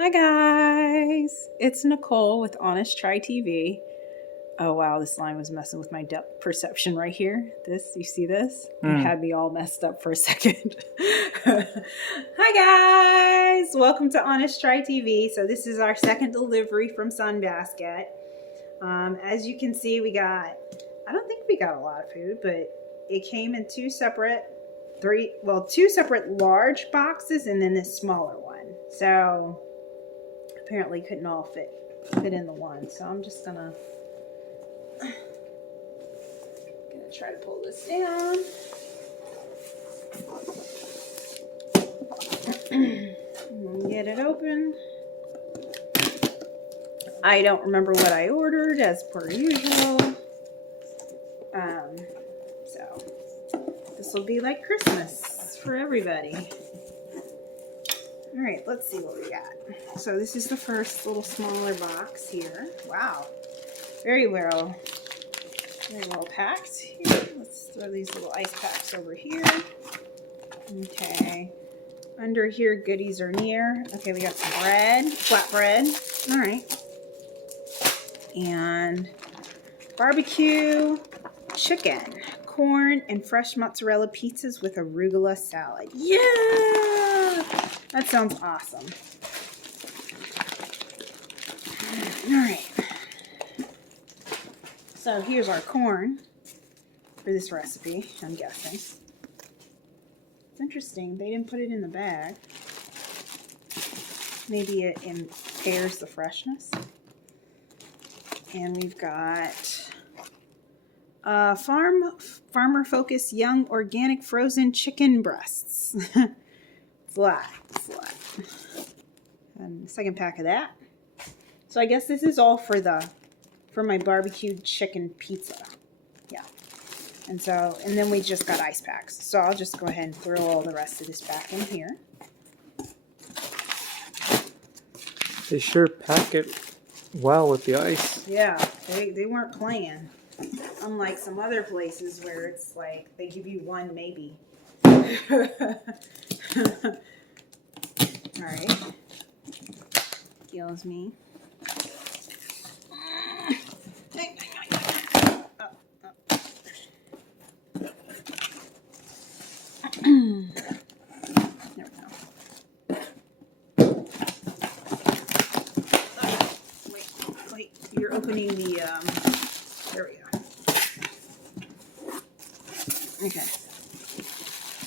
Hi guys, it's Nicole with Honest Try TV. Oh wow, this line was messing with my depth perception right here. You see this? It had me all messed up for a second. Hi guys, welcome to Honest Try TV. So this is our second delivery from Sunbasket. As you can see, I don't think we got a lot of food, but it came in two separate large boxes and then this smaller one. So apparently couldn't all fit in the one. So I'm just gonna try to pull this down. Get it open. I don't remember what I ordered as per usual. So this will be like Christmas for everybody. All right, let's see what we got. So this is the first little smaller box here. Wow, very well packed here. Let's throw these little ice packs over here. Okay, under here goodies are near. Okay, we got some bread, flatbread. All right, and barbecue chicken, corn, and fresh mozzarella pizzas with arugula salad. Yeah, that sounds awesome. All right. So here's our corn for this recipe, I'm guessing. It's interesting, they didn't put it in the bag. Maybe it impairs the freshness. And we've got farmer focused young organic frozen chicken breasts. It's a lot. And the second pack of that. So I guess this is all for my barbecued chicken pizza. Yeah. And then we just got ice packs. So I'll just go ahead and throw all the rest of this back in here. They sure pack it well with the ice. Yeah, they weren't playing. Unlike some other places where it's like they give you one maybe. All right. Kills me. There we go. Wait. You're opening the, there we go. Okay.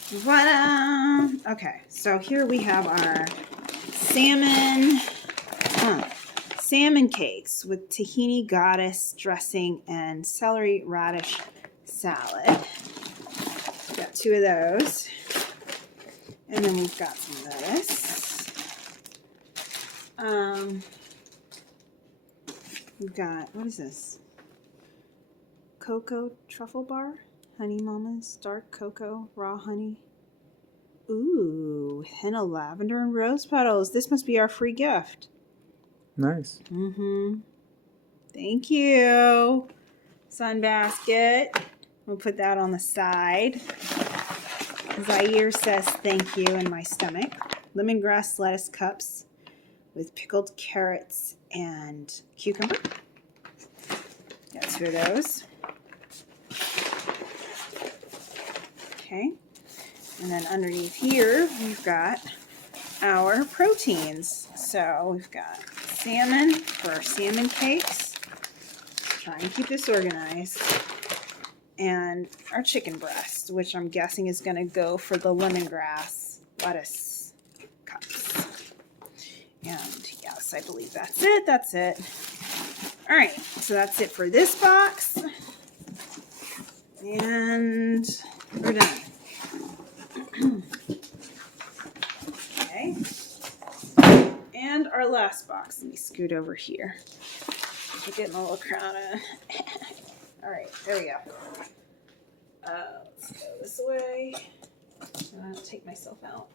Voila! Okay, so here we have our salmon cakes with tahini goddess dressing and celery radish salad. Got two of those. And then we've got some of this. We've got, what is this? Cocoa truffle bar? Honey Mama's dark cocoa, raw honey. Ooh, henna lavender and rose petals. This must be our free gift. Nice. Thank you, Sunbasket. We'll put that on the side. Zaire says thank you in my stomach. Lemongrass lettuce cups with pickled carrots and cucumber. Got two of those. Okay. And then underneath here, we've got our proteins. So we've got salmon for our salmon cakes. Try and keep this organized. And our chicken breast, which I'm guessing is going to go for the lemongrass lettuce cups. And yes, I believe that's it. All right, so that's it for this box. And we're done. Okay. And our last box. Let me scoot over here. We're getting a little crowded. All right, there we go. Let's go this way. I'll take myself out.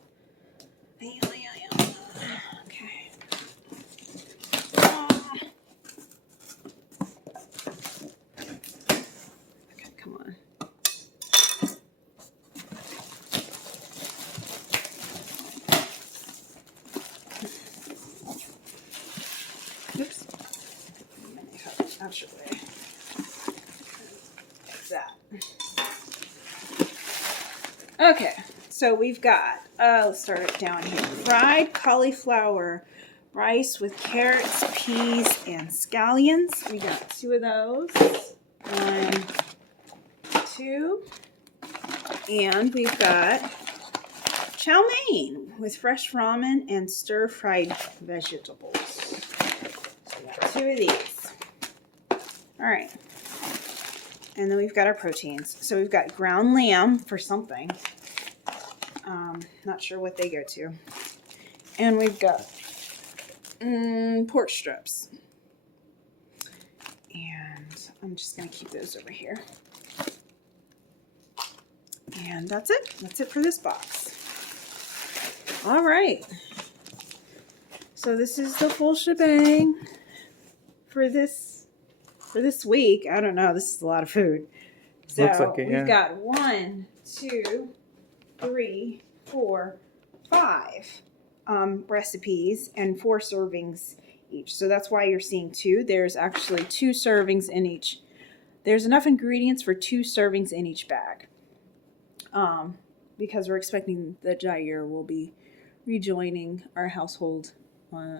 Okay. Okay, come on. Actually, like that. Okay, so we've got, let's start it down here. Fried cauliflower rice with carrots, peas, and scallions. We got 2 of those. 1, 2. And we've got chow mein with fresh ramen and stir-fried vegetables. So we got 2 of these. All right. And then we've got our proteins. So we've got ground lamb for something. Not sure what they go to. And we've got pork strips. And I'm just going to keep those over here. And that's it. That's it for this box. All right. So this is the full shebang for this week. I don't know. This is a lot of food. So looks like it, yeah. We've got 1, 2, 3, 4, 5 recipes and 4 servings each. So that's why you're seeing 2. There's actually 2 servings in each. There's enough ingredients for 2 servings in each bag. Because we're expecting that Jair will be rejoining our household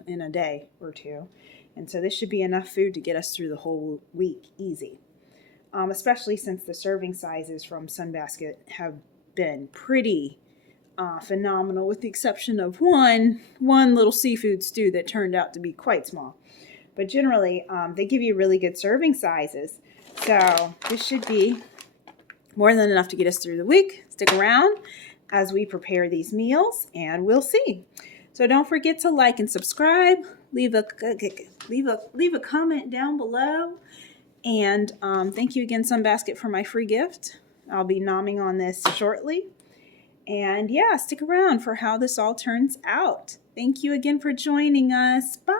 in a day or 2. And so this should be enough food to get us through the whole week easy. Especially since the serving sizes from Sunbasket have been pretty phenomenal, with the exception of one little seafood stew that turned out to be quite small. But generally, they give you really good serving sizes. So this should be more than enough to get us through the week. Stick around as we prepare these meals, and we'll see. So don't forget to like and subscribe. Leave a comment down below. And thank you again, Sunbasket, for my free gift. I'll be nomming on this shortly. And yeah, stick around for how this all turns out. Thank you again for joining us. Bye.